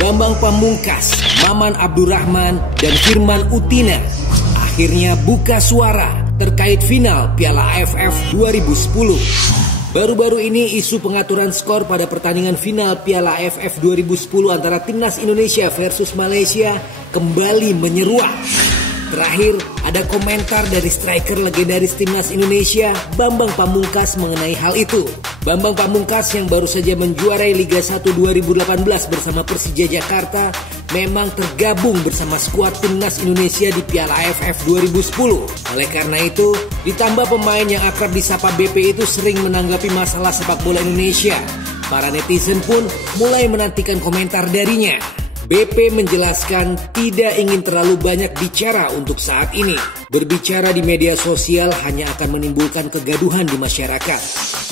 Bambang Pamungkas, Maman Abdurrahman, dan Firman Utina akhirnya buka suara terkait final Piala AFF 2010. Baru-baru ini isu pengaturan skor pada pertandingan final Piala AFF 2010 antara Timnas Indonesia versus Malaysia kembali menyeruak. Terakhir, ada komentar dari striker legendaris Timnas Indonesia, Bambang Pamungkas mengenai hal itu. Bambang Pamungkas yang baru saja menjuarai Liga 1 2018 bersama Persija Jakarta memang tergabung bersama skuad Timnas Indonesia di Piala AFF 2010. Oleh karena itu, ditambah pemain yang akrab disapa BP itu sering menanggapi masalah sepak bola Indonesia. Para netizen pun mulai menantikan komentar darinya. BP menjelaskan tidak ingin terlalu banyak bicara untuk saat ini. Berbicara di media sosial hanya akan menimbulkan kegaduhan di masyarakat.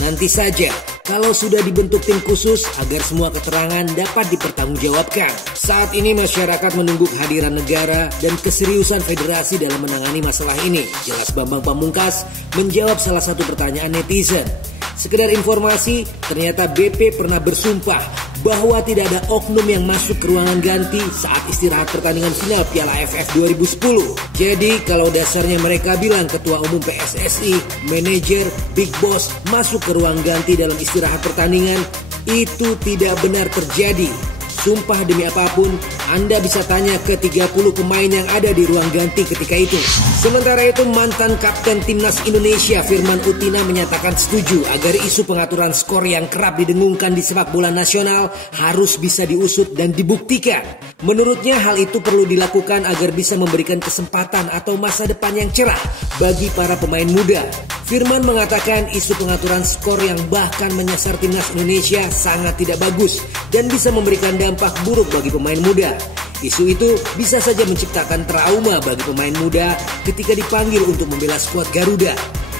Nanti saja, kalau sudah dibentuk tim khusus agar semua keterangan dapat dipertanggungjawabkan. Saat ini masyarakat menunggu kehadiran negara dan keseriusan federasi dalam menangani masalah ini. Jelas Bambang Pamungkas menjawab salah satu pertanyaan netizen. Sekedar informasi, ternyata BP pernah bersumpah bahwa tidak ada oknum yang masuk ke ruangan ganti saat istirahat pertandingan final Piala AFF 2010. Jadi kalau dasarnya mereka bilang ketua umum PSSI, manajer, big boss masuk ke ruang ganti dalam istirahat pertandingan, itu tidak benar terjadi. Sumpah demi apapun, Anda bisa tanya ke 30 pemain yang ada di ruang ganti ketika itu. Sementara itu, mantan kapten Timnas Indonesia Firman Utina menyatakan setuju agar isu pengaturan skor yang kerap didengungkan di sepak bola nasional harus bisa diusut dan dibuktikan. Menurutnya hal itu perlu dilakukan agar bisa memberikan kesempatan atau masa depan yang cerah bagi para pemain muda. Firman mengatakan isu pengaturan skor yang bahkan menyasar Timnas Indonesia sangat tidak bagus dan bisa memberikan dampak buruk bagi pemain muda. Isu itu bisa saja menciptakan trauma bagi pemain muda ketika dipanggil untuk membela skuad Garuda.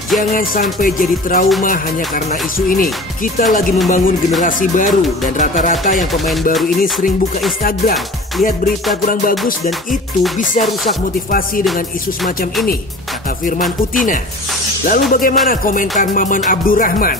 Jangan sampai jadi trauma hanya karena isu ini. Kita lagi membangun generasi baru dan rata-rata yang pemain baru ini sering buka Instagram, lihat berita kurang bagus dan itu bisa rusak motivasi dengan isu semacam ini, kata Firman Utina. Lalu bagaimana komentar Maman Abdurrahman?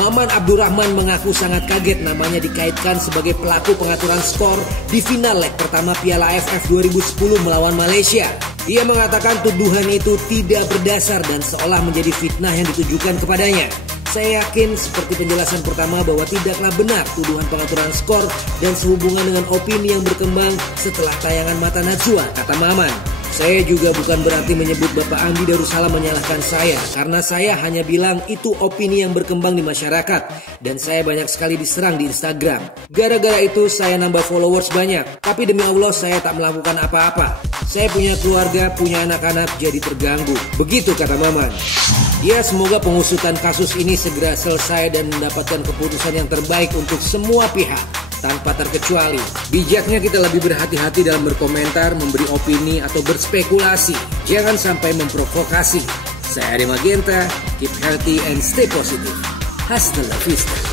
Maman Abdurrahman mengaku sangat kaget namanya dikaitkan sebagai pelaku pengaturan skor di final leg pertama Piala AFF 2010 melawan Malaysia. Ia mengatakan tuduhan itu tidak berdasar dan seolah menjadi fitnah yang ditujukan kepadanya. Saya yakin seperti penjelasan pertama bahwa tidaklah benar tuduhan pengaturan skor dan sehubungan dengan opini yang berkembang setelah tayangan Mata Najwa, kata Maman. Saya juga bukan berarti menyebut Bapak Andi Darussalam menyalahkan saya, karena saya hanya bilang itu opini yang berkembang di masyarakat dan saya banyak sekali diserang di Instagram. Gara-gara itu saya nambah followers banyak, tapi demi Allah saya tak melakukan apa-apa. Saya punya keluarga, punya anak-anak, jadi terganggu. Begitu kata Maman. Ya, semoga pengusutan kasus ini segera selesai dan mendapatkan keputusan yang terbaik untuk semua pihak tanpa terkecuali. Bijaknya kita lebih berhati-hati dalam berkomentar, memberi opini atau berspekulasi. Jangan sampai memprovokasi. Saya Ade Magenta, keep healthy and stay positive. Hasta la vista.